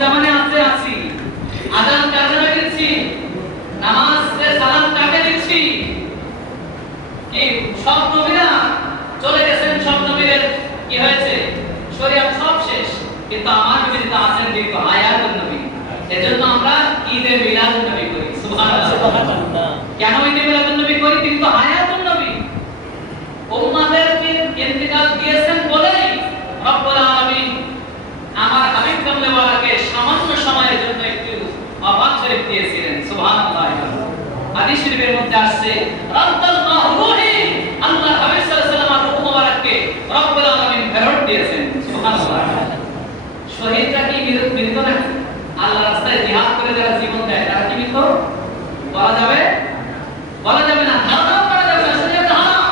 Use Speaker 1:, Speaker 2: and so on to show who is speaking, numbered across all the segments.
Speaker 1: জামানে আছে আছি আজান কাজে লাগিয়েছি নামাজে সালাম কাকে দিচ্ছি কি সব নবীরা চলে গেছেন সব নবীদের কি হয়েছে শরীয়ত সব শেষ কিন্তু আমার নবী তো আছেন দীর্ঘ হায়াতুন নবী এজন্য আমরা ঈদে মিলাদুন নবী করি সুবহানাল্লাহ
Speaker 2: সুবহানাল্লাহ
Speaker 1: কেন ঈদে মিলাদুন নবী করি তিনি তো হায়াতুন নবী উম্মাদেরকে ইন্তিকাল দিয়েছেন বলেই রব্বুল আলামিন আমার হাবিব কামলেওয়ালাকে সামান্য সময়ের জন্য একটু অবাক শরীফ দিয়েছিলেন সুবহানাল্লাহ হাদিস শরীফের মধ্যে আসছে রাদ্দাল্লাহু রূহি আল্লাহ হাবিব সাল্লাল্লাহু আলাইহি রূহ রব্বুল আলামিন ফেরত দিয়েছেন, সুবহানাল্লাহ। শহীদরা কি মৃত নাকি? আল্লাহ রাস্তায় জিহাদ করে যারা জীবন দেয়, তারা কি মৃত বলা যাবে? বলা যাবে না ধারণা করা যাবে না, শরীয়তে হারাম।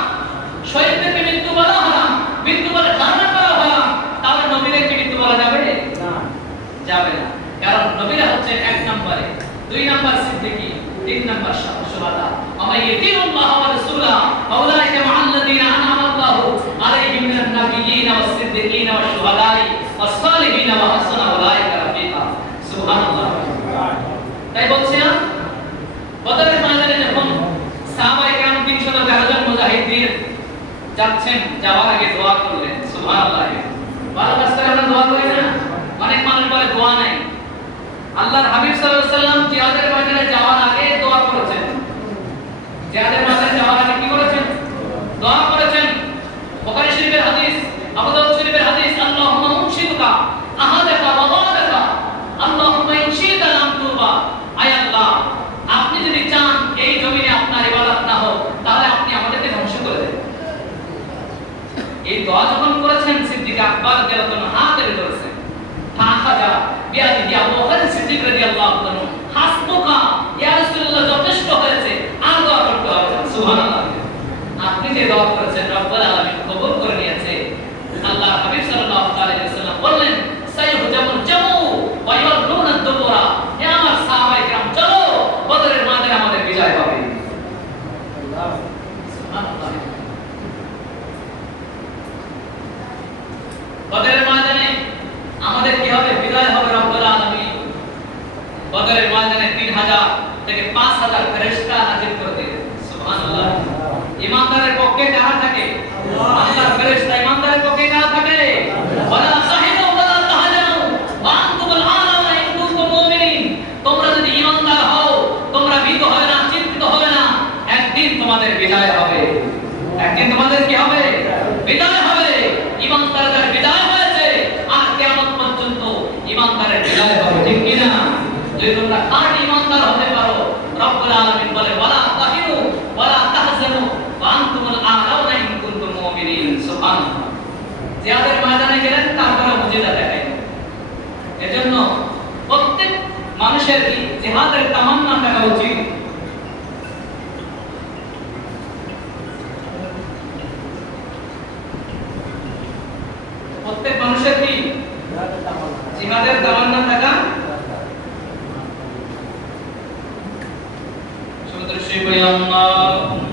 Speaker 1: শহীদদেরকে মৃত্যু বলা হারাম, মৃত্যু বলে ধারণা করা হারাম। তাহলে নবীদেরকে মৃত্যু বলা যাবে?
Speaker 2: না
Speaker 1: যাবে না। কারণ নবীরা হচ্ছে এক নম্বরে। দুই নম্বর সিদ্দিকী। আল্লাহু ওয়া হাসানা উলাইকা রাফিকা। সুবহানাল্লাহ। তাই বলছি না? বদরের ময়দানে যখন সাহাবায়ে কেরাম 311 জন মুজাহিদিন যাচ্ছেন, যাওয়ার আগে দোয়া করলেন, সুবহানাল্লাহ। ভালো করে না? অনেক মানুষ বলে দোয়া নাই। আল্লাহর হাবিব সাল্লাল্লাহু করেছেন জিহাদের ময়দানে যাওয়ার আগে কি করেছেন? দোয়া করেছেন। বুখারী শরীফের হাদিস, আবু দাউদ শরীফের হাদিস, আল্লাহুম্মা মুনশিদুকা, আহাদাকা ওয়া ওয়াদাকা আল্লাহুম্মা ইনশিদা লাম তুবা। আয় আল্লাহ, আপনি যদি চান এই জমিনে আপনার ইবাদত না হোক, তাহলে আপনি আমাদেরকে ধ্বংস করে দেন। এই দোয়া যখন করেছেন, সিদ্দিক আকবর রাদিয়াল্লাহু হাত ধরে ধরেছেন ফাখাজা বিয়াদিহি বদরের ময়দানে 3000 থেকে 5000 ফেরেশতা নাজিল করে দিলেন। সুবহানাল্লাহ। ইমানদারের পক্ষে কারা থাকে, আল্লাহর ফেরেশতা ইমানদারের পক্ষে কারা থাকে কুনতুম মুমিনিন। তোমরা যদি ইমানদার হও, তোমরা ভীত হবে না, চিন্তিত হবে না। একদিন তোমাদের বিজয় হবে। একদিন তোমাদের কি হবে? বিজয় হবে ইমানদারদের বিজয় হয়েছে আর কিয়ামত পর্যন্ত ইমানদারের বিজয় হবে ঠিক কি না তোমরা ইমানদার হতে পারো? রব্বুল আলামিন বলে, ওয়ালা তাহিনু ওয়ালা তাহজানু আনতুমুল আ'লাউনা ইন কুনতুম মুমিনিন। সুবহানাল্লাহ। ময়দানে গেলেন, তারপরে এজন্য প্রত্যেক মানুষের কি জিহাদের তামান্না থাকা উচিত। প্রত্যেক মানুষের কি জিহাদের তামান্না থাকা تشرف يا الله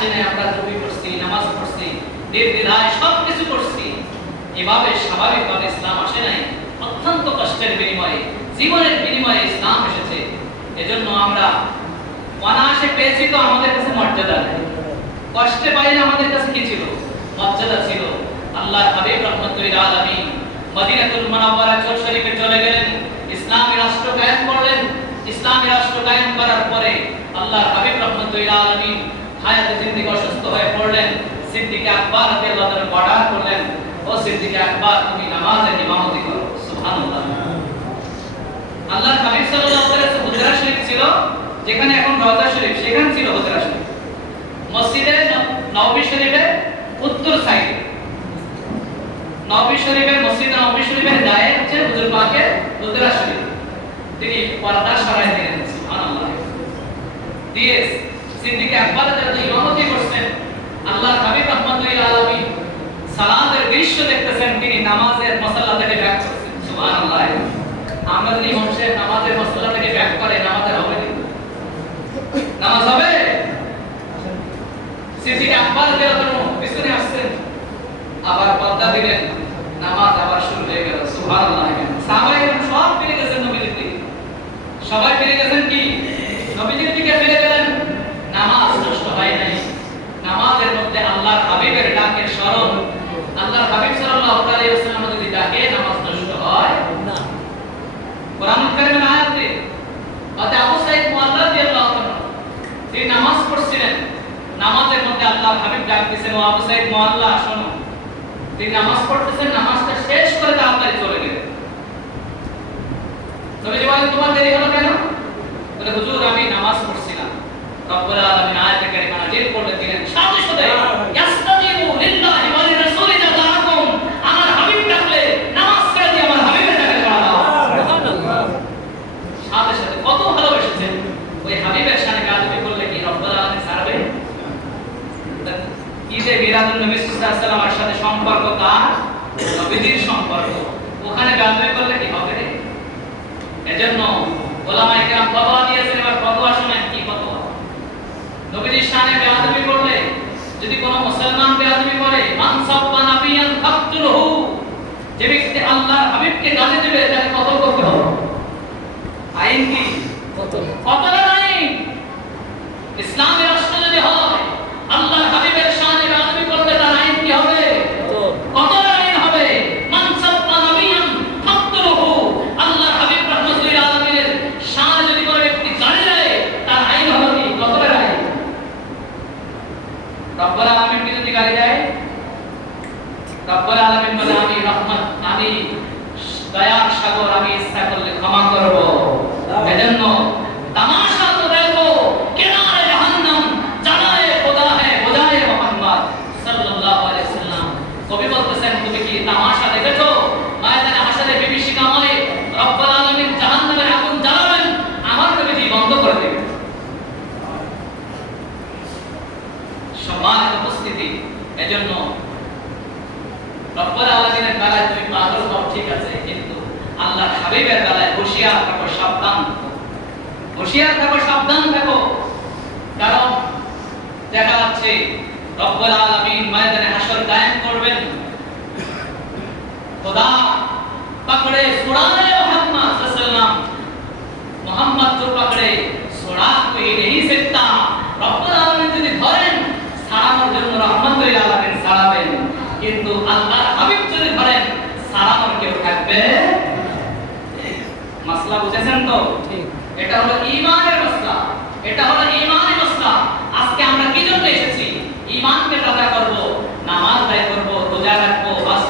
Speaker 1: আসে নাই আমরা জমি করছি নামাজ পড়ছি নির্দ্বিধায় সব কিছু করছি এভাবে স্বাভাবিকভাবে ইসলাম আসে নাই। অত্যন্ত কষ্টের বিনিময়ে, জীবনের বিনিময়ে ইসলাম এসেছে। এজন্য আমরা অনায়াসে পেয়েছি তো আমাদের কাছে মর্যাদা। নেই কষ্টে পাই না আমাদের কাছে কি ছিল? মর্যাদা ছিল। আল্লাহর হাবিব রহমতুল্লাহ আলামিন মদিনাতুল মুনাওয়ারা চর শরীফে চলে গেলেন। ইসলামী রাষ্ট্র কায়েম করলেন। ইসলামী রাষ্ট্র কায়েম করার পরে আল্লাহর হাবিব রহমতুল্লাহ আলামিন হায়াতে জিন্দিগি অসুস্থ হয়ে পড়লেন, সিদ্দিক আকবর রাদিয়াল্লাহু তাআলা অর্ডার করলেন, ও সিদ্দিক আকবর, তুমি নামাজের ইমামতি করো। সুবহানাল্লাহ। আল্লাহর হাবিব সাল্লাল্লাহু আলাইহি ওয়াসাল্লাম হুজরা শরীফ ছিল, যেখানে এখন রওজা শরীফ, সেখানে ছিল হুজরা শরীফ। মসজিদে নববী শরীফের উত্তর সাইডে। নববী শরীফের মসজিদে নববী শরীফের গায়ে হচ্ছে হুজুর পাকের হুজরা শরীফ। তিনি পর্দা সরাই দিলেন, সুবহানাল্লাহ। দিয়ে সিদ্দিক আকবর রাদিয়াল্লাহু ইমামতি করছেন। আল্লাহর হাবিব রহমাতুল্লাহ আলামিন সালাতের দৃশ্য দেখতেছেন, তিনি নামাজের মাসাল্লা থেকে ব্যাক করছেন। সুবহানাল্লাহ। আমরা যদি মানুষের নামাজের মাসাল্লা থেকে ব্যাক করে, নামাজের হবে নামাজ হবে? সিদ্দিক আকবর রাদিয়াল্লাহু পিছনে আসছেন। আবার পর্দা দিলেন। নামাজ আবার শুরু হয়ে গেল। সুবহানাল্লাহ। কেরাম সব ফিরে গেছেন নবীর দিকে। সবাই ফিরে গেছেন কি নবীজির দিকে ফিরে গেলেন নামাজ নষ্ট হয় নাই নামাজের মধ্যে আল্লাহর হাবিবের ডাকের স্মরণ। আল্লাহর হাবিব সাল্লাল্লাহু আলাইহি ওয়াসাল্লাম যদি ডাকে নামাজ নষ্ট হয়।
Speaker 2: না।
Speaker 1: কোরআন কারিমের আয়াতে অতে আবু সাইদ মুআল্লা রাদিয়াল্লাহু তাআলা তিনি নামাজ পড়ছিলেন। নামাজের মধ্যে আল্লাহর হাবিব ডাক দিয়েছেন ও আবু সাইদ মুআল্লা শোনো। তিনি নামাজ পড়তেছেন নামাজটা শেষ করে তাড়াতাড়ি চলে গেলেন। নবীজি বলেন তোমার দেরি হলো কেন? বলে হুজুর আমি নামাজ পড়ছিলাম। রব্বুল আলামিন আয়াতে কারিমা নাযিল করে দিলেন সাথে সাথে ইয়াস্তাজিবু লিল্লাহি ওয়া লিরাসূলি তাআলাকুম আমার হাবিব ডাকলে নামাজ ছেড়ে দিয়ে আমার হাবিবের ডাকে সাড়া দাও
Speaker 2: সুবহানাল্লাহ
Speaker 1: সাথে সাথে কত ভালোবেসেছেন ওই হাবিবের সাথে গাজবি করলে কি রব্বুল আলামিন ছাড়বে ঈদে নবী সাল্লাল্লাহু সাথে সম্পর্ক তার নবীজির সম্পর্ক। ওখানে গাজবি করলে কি হবে এজন্য ওলামায়ে কেরাম ফতোয়া দিয়েছেন এবার ফতোয়া শুনেন কি ফতোয়া? নবীজির শানে বেয়াদবি করলে যদি কোনো মুসলমান বেয়াদবি করে মান সাব্বা নাবিয়ান ফাকতুলহু যে ব্যক্তি আল্লাহর হাবিবকে গালি দেবে তাকে কতল করতে হবে আইন কি?
Speaker 2: কত
Speaker 1: কতটা আইন ইসলামের রাষ্ট্র যদি হয় আল্লাহর হাবিবের শানে বেয়াদবি করলে তার আইন কি হবে
Speaker 2: কত
Speaker 1: কতটা আইন হবে মান সাব্বা নাবিয়ান ফাকতুলহু আল্লাহর হাবিব রাহমাতুল্লাহ আলামিনের শানে যদি কোনো ব্যক্তি গালি দেয় তার আইন হলো কি কতটা আইন রব্বুল আলামিনকে যদি গালি দেয় রব্বুল আলামিন বলে আমি রহমত আমি দয়ার সাগর আমি ইচ্ছা করলে ক্ষমা করব এজন্য তামাশা তো দেখো কিনারে জাহান্নাম জানায়ে খোদা है বোঝায়ে মোহাম্মদ সাল্লাল্লাহু আলাইহি সাল্লাম কবি বলতেছেন তুমি কি তামাশা দেখেছ ময়দানে হাসরে বিভীষিকাময় রব্বুল আলামিন জাহান্নামের আগুন জ্বালাবেন আমার কবিটি বন্ধ করে দেবেন সম্মানিত উপস্থিতি এজন্য রব্বুল আলামিনের বেলায় তুমি পাগল হও ঠিক আছে কিন্তু আল্লাহর হাবিবের বেলায় হুঁশিয়ার থাকো সাবধান থাকো। হুঁশিয়ার থাকো সাবধান থাকো কারণ দেখা যাচ্ছে রব্বুল আলামিন ময়দানে হাসর কায়েম করবেন খোদা पकड़े सुड़ाने मोहम्मद सल्लल्लाहु मोहम्मद जो पकड़े सुड़ा कोई नहीं सकता রব্বুল আলামিন যদি ধরেন সারানোর জন্য রহমতুল আলামিন সারাবেন কিন্তু আল্লাহর হাবিব যদি ধরেন সারানোর কেউ থাকবে মাসলা বুঝেছেন তো
Speaker 2: ঠিক
Speaker 1: এটা হলো এটা হলো আজকে আমরা কি জন্য এসেছি? করব? নামাজ আদায় করব, রোজা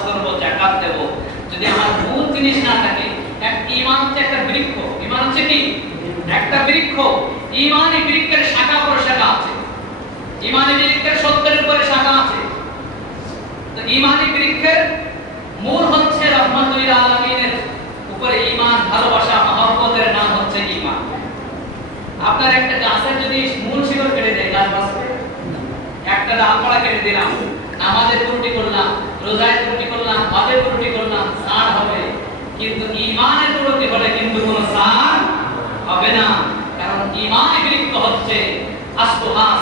Speaker 1: করব দেব। যদি আমার মূল জিনিস না থাকে, এক ঈমান হচ্ছে একটা বৃক্ষ। হচ্ছে কি? একটা বৃক্ষ। বৃক্ষের শাখা প্রশাখা আছে। বৃক্ষের সত্যের উপরে শাখা আছে। তো ইমানি বৃক্ষের মূল হচ্ছে রহমাতুল আলামিনের উপরে ঈমান, ভালোবাসা, মহব্বতের নাম হচ্ছে ঈমান। আপনার একটা গাছের যদি মূল শিকড় কেটে দেয় গাছ বাঁচবে একটা ডালপালা কেটে দিলাম নামাজে ত্রুটি করলাম, রোজায় ত্রুটি করলাম হজে ত্রুটি করলাম, সার হবে। কিন্তু ঈমানে ত্রুটি হলে কিন্তু কোনো সার হবে না। কারণ ঈমানে বৃক্ষ হচ্ছে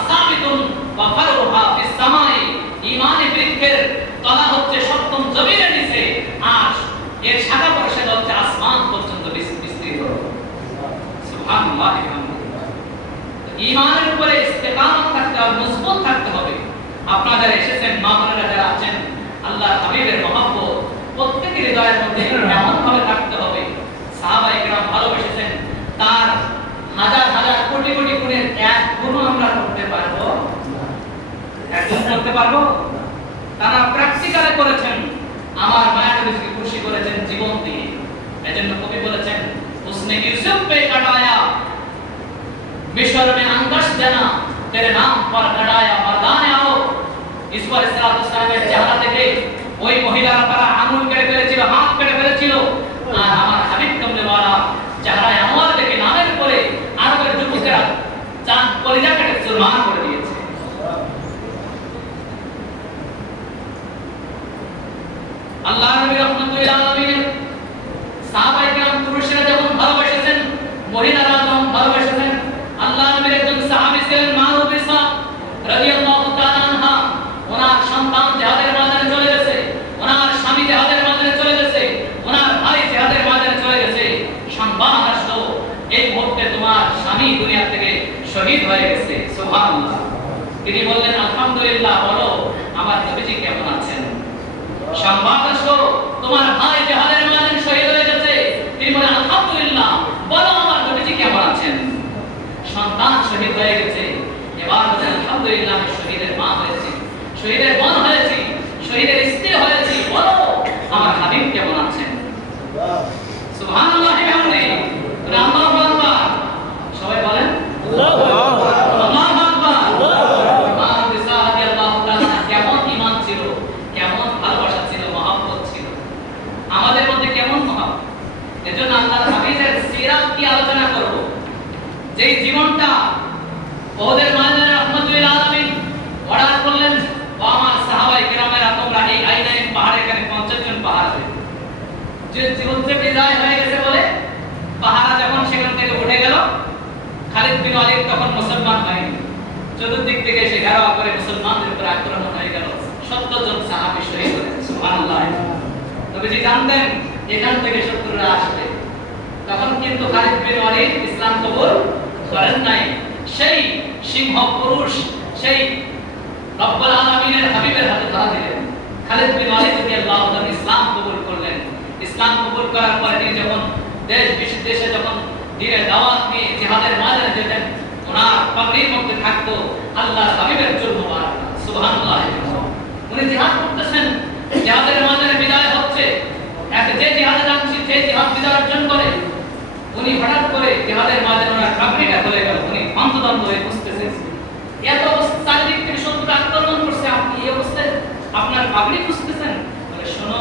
Speaker 1: সাবিতুন ফারুহা ফিস সামাই। ঈমানে বৃক্ষের তলা হচ্ছে সপ্তম জমিনের নিচে, আর এর শাখা প্রশাখা হচ্ছে আসমান পর্যন্ত বিস- বিস্তৃত সুবহানাল্লাহ ঈমানের উপরে ইস্তেকামত থাকতে হবে মজবুত থাকতে হবে। আপনারা এসেছেন মা বোনেরা যারা আছেন আল্লাহ হাবিবের মহব্বত প্রত্যেকের হৃদয়ের মধ্যে এমন ভাবে থাকতে হবে। সাহাবা একরাম ভালোবেসেছেন তার হাজার হাজার কোটি কোটি গুণের এক গুণ আমরা করতে পারব। এক গুণ করতে পারব? তারা প্র্যাকটিক্যালে করেছেন। আমার মায়া নবীকে খুশি করেছেন জীবন দিয়ে। এজন্য কবি বলেছেন উসনে ইউসুফ পে কাটায়া मिस्र में अंगश जना तेरे नाम पर लड़ाया मर्दान आओ ঈশ্বর ইসলামের চেহারা দেখে ওই মহিলারা তারা আঙুল কেটে ফেলেছিল হাত কেটে ফেলেছিল আর আমার হাবিব কমলেওয়ালা চেহারায় আমার দেখে নামের পরে আরবের যুবকেরা চাঁদ কলিজা কেটে সুরমান করে দিয়েছে আল্লাহ নবী রহমতুল্লাহ আলামিনের হয়ে গেছে তিনি বললেন, আলহামদুলিল্লাহ, বলো, আমার নবীজি কেমন আছেন? সংবাদ আসলো তোমার ভাই জাহাদের ময়দানে শহীদ হয়ে গেছে। তিনি বলেন আলহামদুলিল্লাহ, বলো, আমার নবীজি কেমন আছেন? সন্তান শহীদ হয়ে গেছে। এবার বলেন আলহামদুলিল্লাহ শহীদের মা হয়েছি, শহীদের বোন হয়েছি, শহীদের স্ত্রী হয়েছি। বলো, আমার হাবিব কেমন আছেন? সুবহানাল্লাহ বিহামদি আল্লাহু আকবার সবাই বলেন আল্লাহু আকবার মা বিসা রাদিয়াল্লাহু তাআলা কেমন ঈমান ছিল কেমন ভালোবাসা ছিল মহব্বত ছিল আমাদের মধ্যে কেমন মহব্বত এজন্য আল্লাহর হাবিবের সিরাত কি আলোচনা করব যেই জীবনটা ওদের মাঝে রহমতুল্লাহ আলামিন অর্ডার করলেন ও আমার সাহাবাই কেরামেরা তোমরা এই আইনাইন পাহাড়ে এখানে পঞ্চাশ জন পাহাড় হবে যে জীবন থেকে বিদায় হয়ে গেছে বলে পাহাড়া যখন সেখান থেকে উঠে গেল খালিদ বিন ওয়ালিদ তখন মুসলমান হয়নি চতুর্দিক থেকে এসে ঘেরাও করে মুসলমানদের উপর আক্রমণ হয়ে গেল। সত্তর সাহাবী শহীদ হয়েছে তবে যে জানতেন, এখান থেকে শত্রুরা আসবে। তখন কিন্তু খালিদ বিন ওয়ালিদ ইসলাম কবুল করেন নাই। সেই সিংহ পুরুষ, সেই রব্বুল আলামিনের হাবিবের হাতে ধরা দিলেন। খালিদ বিন ওয়ালিদ রাদিয়াল্লাহু তাআলা ইসলাম কবুল করলেন। ইসলাম কবুল করার পরে তিনি যখন দেশ বিশেষ দেশে যখন দিনের দাওয়াত নিয়ে জিহাদের ময়দানে যেতেন ওনার পাগড়ির মধ্যে থাকতো আল্লাহর হাবিবের মোবারক সুবহানাল্লাহ উনি জিহাদ করতেছেন, জিহাদের ময়দানে বিদায় হচ্ছে। এক যে জিহাদে যাচ্ছি সে জিহাদ বিদায় অর্জন করে, উনি হঠাৎ করে জিহাদের ময়দানে ওনার পাগড়িটা খুলে গেল। উনি অন্তদন্ত হয়ে বুঝতেছেন এত অবস্থা, চারিদিক থেকে শত্রুরা আক্রমণ করছে। আপনি এই অবস্থায় আপনার পাগড়ি খুঁজতেছেন বলে শোনো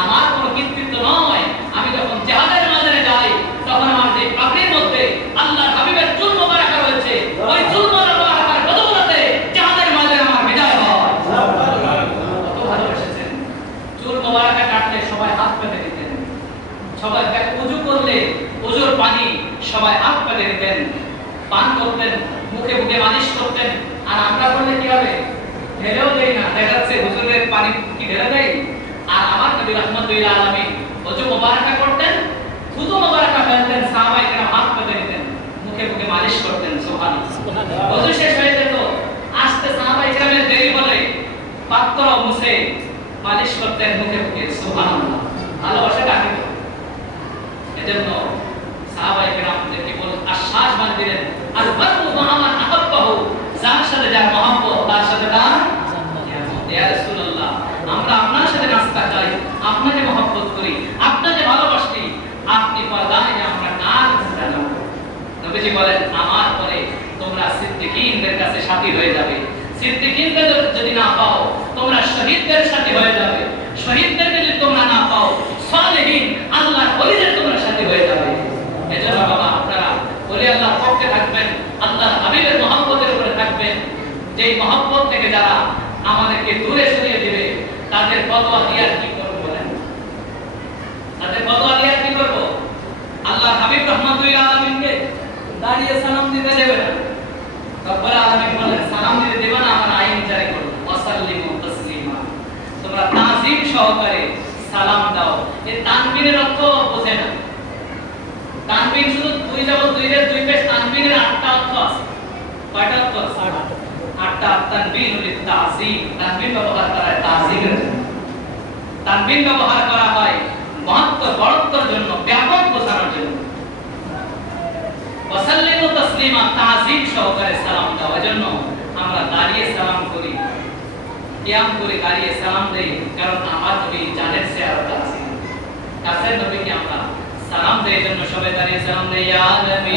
Speaker 1: আমার কোনো কৃতিত্ব নয় আমি যখন জিহাদের ময়দানে যাই তখন আমার যে পাগড়ির মধ্যে আল্লাহর হাবিবের চুল মোবারক রয়েছে ওই চুল মোবারকের বদৌলতে জিহাদের ময়দানে আমার বিজয় হয় কত ভালোবেসেছেন চুল মোবারকা কাটলে সবাই হাত পেতে দিতেন সবাই দেখ উজু করলে উজুর পানি সবাই হাত পেতে দিতেন পান করতেন মুখে মুখে মালিশ করতেন। আর আমরা করলে কি হবে? ঢেলেও দেই না। দেখা যাচ্ছে হুজুরের পানি কি ঢেলে দেয়? আর আমার নবী রহমতুল্লাহ আলামিন ওজু মোবারকা করতেন থুতু মোবারকা ফেলতেন সাহাবাই কেন হাত পেতে দিতেন মুখে মুখে মালিশ করতেন সুবহানাল্লাহ। ওজু শেষ হয়ে যেত আসতে সাহাবাই কেরামের দেরি হলে পাত্র মুছে মালিশ করতেন মুখে মুখে সুবহানাল্লাহ। ভালোবাসা তো। এজন্য আপনি পর্দায় আমরা কার কাছে নবীজি বলেন, আমার পরে তোমরা কাছে সাথী হয়ে যাবে। সিদ্দিকীনদের যদি না পাও, তোমরা শহীদদের সাথে হয়ে যাবে। শহীদদেরকে যদি তোমরা না পাও সালেহীন আল্লাহর ওলিদের তোমরা সাথে হয়ে যাবে এজন্য বাবা আপনারা ওলি আল্লাহর পক্ষে থাকবেন আল্লাহর হাবিবের মহব্বতের উপরে থাকবেন যেই মহব্বত থেকে যারা আমাদেরকে দূরে সরিয়ে দিবে, তাদের দিয়ে আর কি করব বলেন? তাদের দিয়ে আর কি করব? আল্লাহ হাবিব রহমাতুল্লাহ আলমিনকে দাঁড়িয়ে সালাম দিতে দেবে না। রব্বুল আলামিন বলেন, সালাম দিতে দেবে না, আমার আইন জারি তোমরা তাজিম সহকারে সালাম দাও। এই তানবিনের অর্থ বোঝে না। তানবিন শুধু দুই যাব দুই দুই পেশ তানবিনের আটটা অর্থ আছে। কয়টা অর্থ আছে? আটটা তানবিন লিত তাজিম তানবিন ব্যবহার করা হয় তাজিমের জন্য তানবিন ব্যবহার করা হয় মহত্ব বড়ত্বর জন্য ব্যাপক বোঝানোর জন্য ওয়াসাল্লিমু তাসলিমা তাজিম সহকারে সালাম দেওয়ার জন্য আমরা দাঁড়িয়ে সালাম করি কিয়াম করে দাঁড়িয়ে সালাম দেই কারণ আমার নবী জানের সে আরও আছে কাছের নবীকে আমরা সালাম দেই জন্য সবাই দাঁড়িয়ে সালাম দেই ইয়া নবী